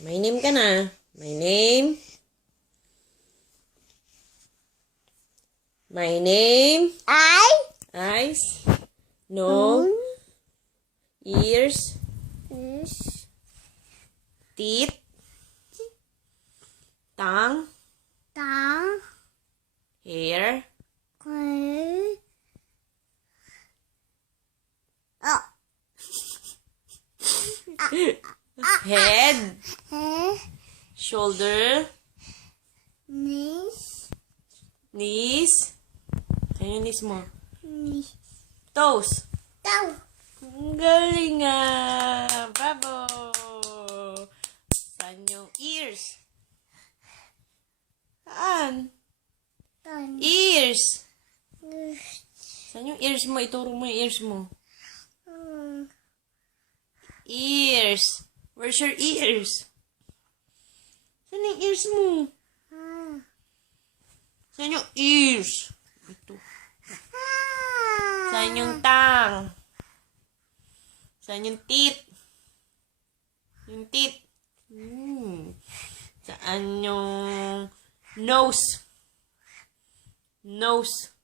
My name ka na. My name. My name. Eyes. No. Ears. Teeth. Tongue. Hair. Head. Shoulder. Knees. Saan yung knees mo? Toes. Ang galing nga. Bravo. Saan yung ears? Saan? Ears. Saan yung ears mo? Ituro mo yung ears mo. Ears. Where's your ears? Saan yung ears mo? Saan yung ears? Ito. Saan yung tongue? Saan yung teeth? Yung teeth. Saan yung nose? Nose.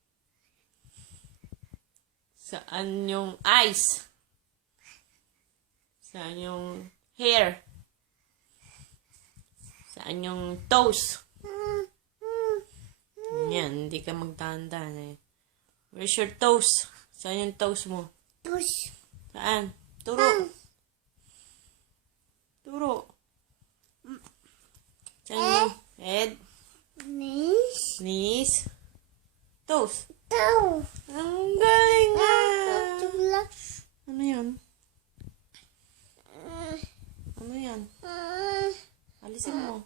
Saan yung eyes? Saan yung hair? Saan yung toes? Yan, hindi ka magdahan-dahan eh. Where's your toes? Saan yung toes mo? Saan? Turo. Turo. Saan yung head? Knees? Toes? Ang galing nga! Ano yan? Ano yan? Alisin mo.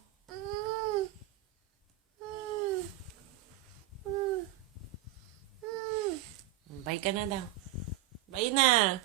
Bye ka na daw. Bye na!